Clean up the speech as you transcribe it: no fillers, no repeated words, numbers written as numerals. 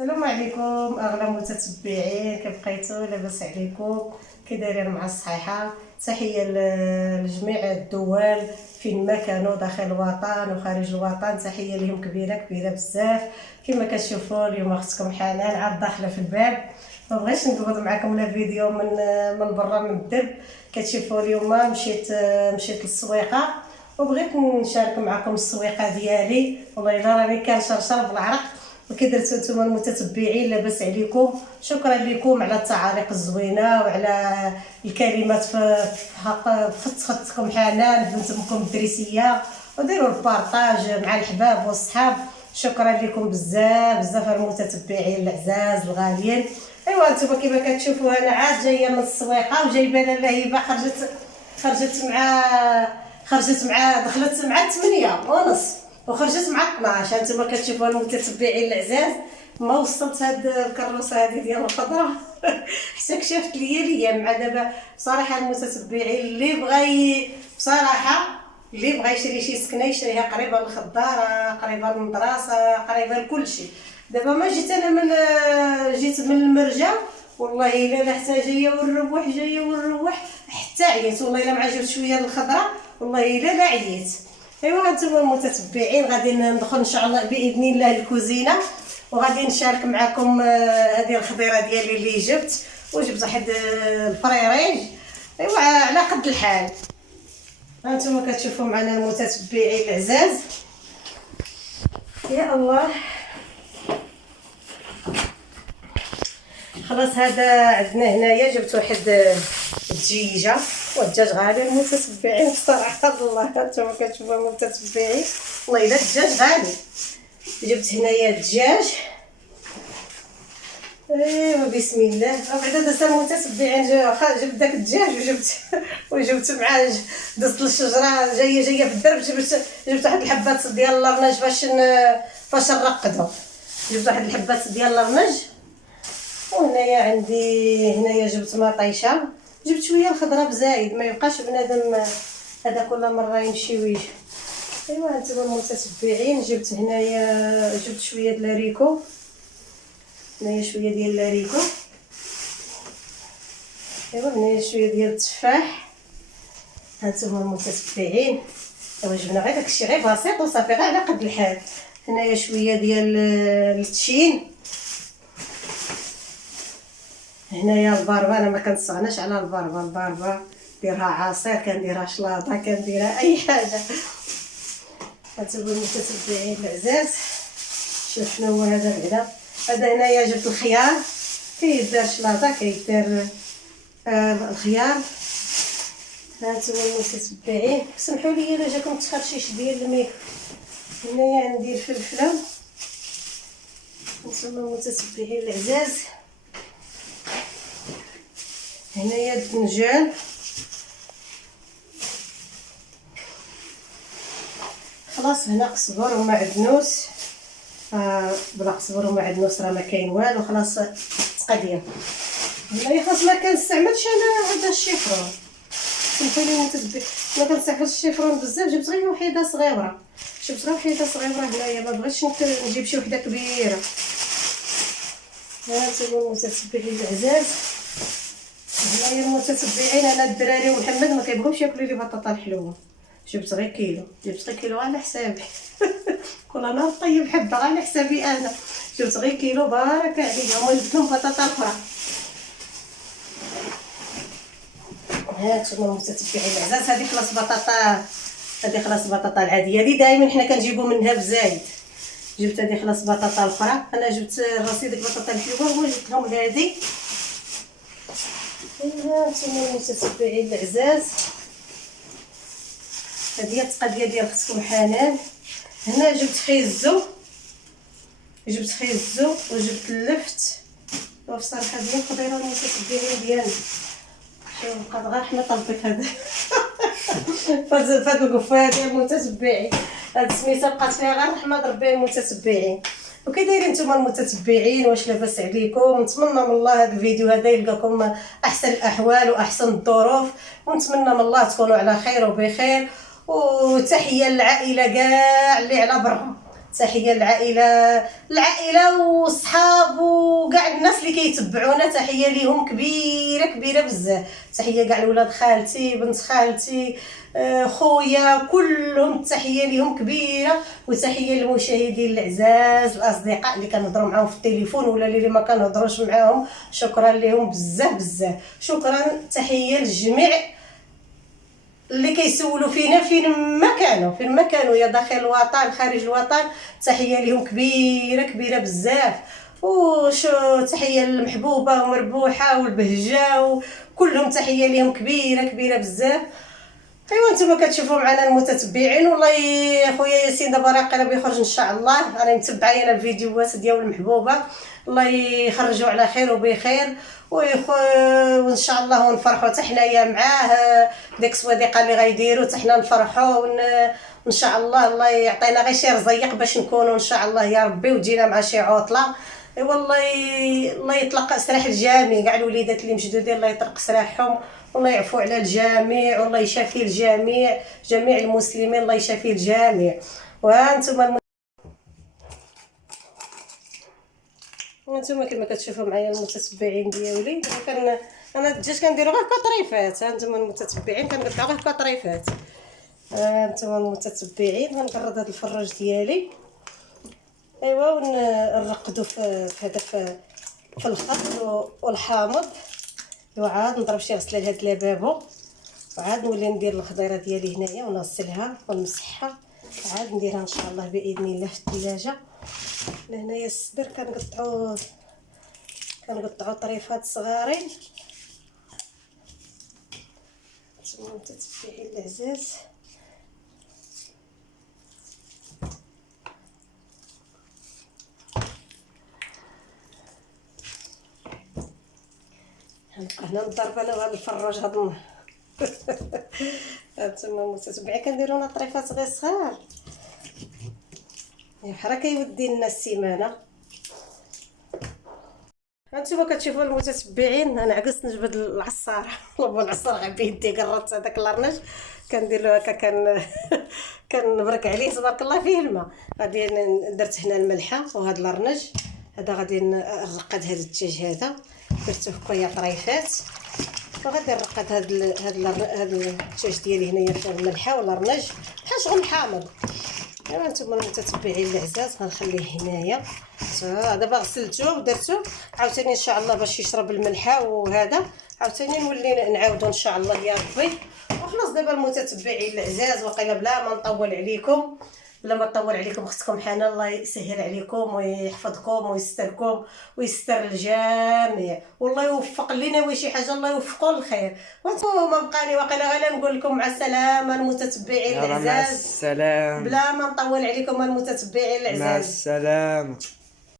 السلام عليكم اغلى متتبعين، كيف بقيتوا؟ لاباس عليكم؟ كي دايرين مع الصحيحه؟ تحيه لجميع الدول فين ما كانوا داخل الوطن وخارج الوطن، تحيه لهم كبيره كبيره بزاف. كما كتشوفوا اليوم اختكم حنان عاد داخله في الباب، ما بغيتش نقبض معكم لا فيديو من برا من الدرب. كتشوفوا اليوم مشيت للسويقه وبغيت نشارك معكم السويقه ديالي. والله الا راني كنشرشر بالعرق. وكي درتو نتوما المتتبعين لاباس عليكم، شكرا لكم على التعاليق الزوينه وعلى الكلمات في حق ختكم حنان بنت امكم الدريسيه، وديروا البارطاج مع الحباب والصحاب. شكرا لكم بزاف بزاف المتتبعين العزاز الغاليين. ايوا نتوما كيما كتشوفوا انا عاد جايه من السويقه وجايبه لنا هبه خرجت مع دخلت مع 8:30 وخرجت مع 12. هانتوما كتشوفوا المتتبعين العزاز، ما وصلت هاد الكروسه هذه ديال الخضره حتى كشفت ليا مع دابا. بصراحه المتتبعين اللي بغى اللي بغى يشري شي سكنه يشريها قريبه للخضاره، قريبه للمدرسه، قريبه لكل شيء. دابا ما جيت انا جيت من المرجع، والله الا حتى جايه ونروح حتى عييت. والله الا مع جبت شويه الخضره، والله الا لا عييت. ايوا هانتوما المتتبعين غادي ندخل ان شاء الله باذن الله الكوزينه، وغادي نشارك معكم هذه الخضيره ديالي اللي جبت. وجبت واحد الفريريج ايوا على قد الحال. هانتوما كتشوفوا معنا المتتبعين العزاز. يا الله خلاص. هذا عندنا هنايا جبت واحد الدجيجه، والدجاج غالي المتتبعين بصراحه. الله هانتوما كتشوفوا المتتبعين، والله الا الدجاج غالي. جبت هنايا الدجاج، ايوا بسم الله. بعدا دازت المتتبعين جبت داك الدجاج وجبت معاه دزت للشجره جايه في الدرب. جبت واحد الحبات ديال اللرنج فاش نرقدو. جبت واحد الحبات ديال اللرنج. وهنايا عندي جبت مطيشه، جبت شويه الخضره بزايد ما يبقاش بنادم هذا كل مره يمشي ويجي. ايوا هانتوما المتتبعين جبت شويه د لاريكو، هنايا شويه ديال لاريكو. ايوا هنايا شويه ديال التفاح. هانتوما المتتبعين ايوا جبنا غير داكشي غير بسيط وصافي غير على قد الحال. هنايا شويه ديال التشين. هنايا الباربه، انا ما كنصغناش على الباربه ديرها عصير، كنديرها شلاضه، كنديرها اي حاجه. هانتوما المتتبعين العزاز شوف شنو هو هذا بعدا. هذا هنايا جبت الخيار، كيدار شلاضه كيدار الخيار. هانتوما المتتبعين سمحوا لي الا جاكم تخرشيش ديال الميك. هنايا عندي الفلفله. هانتوما المتتبعين العزاز هنايا الفنجان. خلاص هنا قزبر ومعدنوس. بلا قزبر ومعدنوس راه ما كاين والو، خلاص تقديم. هنايا خلاص ما كنستعملش انا هذا الشيفرون، سمحوا لي المتتبعين ما كنستعملش الشيفرون بزاف. جبت غير وحيده صغيره، هنايا ما بغيتش نجيب شي وحده كبيره. هانتوما المتتبعين العزاز. هنايا المتتبعين انا الدراري ومحمد ما كيبغيوش ياكلوا لي بطاطا الحلوه. جبت غير كيلو على حسابي كل نهار طيب حبه على حسابي انا. جبت غير كيلو بارك عليا، وما جبت لهم بطاطا اخرى. هانتوما المتتبعين العزاز هذه خلاص بطاطا العاديه هذه دائما حنا كنجيبوا منها بزايد. جبت هذه خلاص بطاطا اخرى، انا جبت رصيد البطاطا الحلوه وجبت لهم هذه. هانتوما المتتبعين العزاز هذه هي التقاديه ديال اختكم حنان. هنا جبت خيزو وجبت اللفت. وبصراحه ديال الخضيره المتتبعين ديالنا شوف بقات غير حنا طلبت هذا فهاد القفه ديال المتتبعين. هاد السميته بقات فيها غير رحمه ربي المتتبعين. وكي دايرين نتوما المتتبعين؟ واش لاباس عليكم؟ نتمنى من الله هذا الفيديو هذا يلقاكم احسن الاحوال واحسن الظروف، ونتمنى من الله تكونوا على خير وبخير. وتحيه للعائله كاع اللي على برا، تحيه العائله والصحاب وكاع الناس اللي كيتبعونا، تحيه ليهم كبيره كبيره بزاف. تحيه كاع لولاد خالتي، بنت خالتي، خويا، كلهم تحيه ليهم كبيره. وتحيه للمشاهدين العزاز، الاصدقاء اللي كنهضروا معاهم في التليفون ولا اللي ما كنهضروش معاهم، شكرا لهم بزاف بزاف. شكرا، تحيه للجميع اللي كيسولوا فينا فين ما كانوا يا داخل الوطن خارج الوطن، تحيه لهم كبيره كبيره بزاف. وشو تحيه للمحبوبه ومربوحه والبهجه وكلهم تحيه لهم كبيره كبيره بزاف. ايوا نتوما كتشوفوا معنا المتتبعين، والله خويا ياسين دابا راه قريب يخرج ان شاء الله، انا متبعه انا الفيديوهات ديال المحبوبه، الله يخرجوا على خير وبخير وان شاء الله ونفرحوا حتى حنايا معاه. ديك السوادقه اللي غيديروا حتى حنا نفرحوا وان شاء الله يعطينا غير شي رزيق باش نكونوا ان شاء الله يا ربي، وتجينا مع شي عطله. والله الله يطلق سراح الجميع، كاع الوليدات اللي مشدودين الله يطلق سراحهم، والله يعفو على الجميع، والله يشافي الجميع، جميع المسلمين الله يشافي الجميع. وانتم كما كتشوفوا معايا المتتبعين ديالي، انا الدجاج كنديرو غير كطريفات، هانتوما المتتبعين كنقطعو غير كطريفات. هانتوما المتتبعين غنقرض هذا الفراج ديالي، ايوا ونرقدو في هذا في الخضر والحامض، وعاد نضرب شي غسله لهاد لابابو، وعاد نولي ندير الخضيره ديالي هنايا ونغسلها ونمسحها، عاد نديرها ان شاء الله باذن الله في الثلاجه. لهنايا الصدر كنقطعو طريفات صغارين. نتوما متتبعين العزاز، نبقى هنا نضرب انا وهذا الفراج هذا. هانتوما متتبعين كنديرو طريفات غير صغار، بحال كيودي لنا السيمانه. هانتوما كتشوفوا المتتبعين، انا عكست نجبد العصاره والله العصاره غير بيدي قررت هذاك الرنج كندير له هكا كنبرك عليه تبارك الله فيه الماء. غادي درت هنا الملحه وهذا الرنج هذا، غادي نرقد هذا الدجاج هذا، درته هكايا طريفات، وغادي نرقد هذا الدجاج ديالي هنايا في الملحه والرنج بحال شغل حامض. ايوا نتوما المتتبعين العزاز غنخليه هنايا. دابا غسلته ودرته، عاوتاني ان شاء الله باش يشرب الملحه وهذا، عاوتاني نولي نعاودو ان شاء الله يا ربي. وخلاص دابا المتتبعين العزاز، وقيلا بلا ما نطول عليكم، اختكم حنان الله يسهل عليكم ويحفظكم ويستركم ويستر الجميع، والله يوفق لنا وشي حاجه الله يوفقوا للخير. وانتم بقاني واقيلا غير نقول لكم مع السلامه المتتبعين العزاز، مع السلامه بلا ما نطول عليكم المتتبعين العزاز، مع السلامه.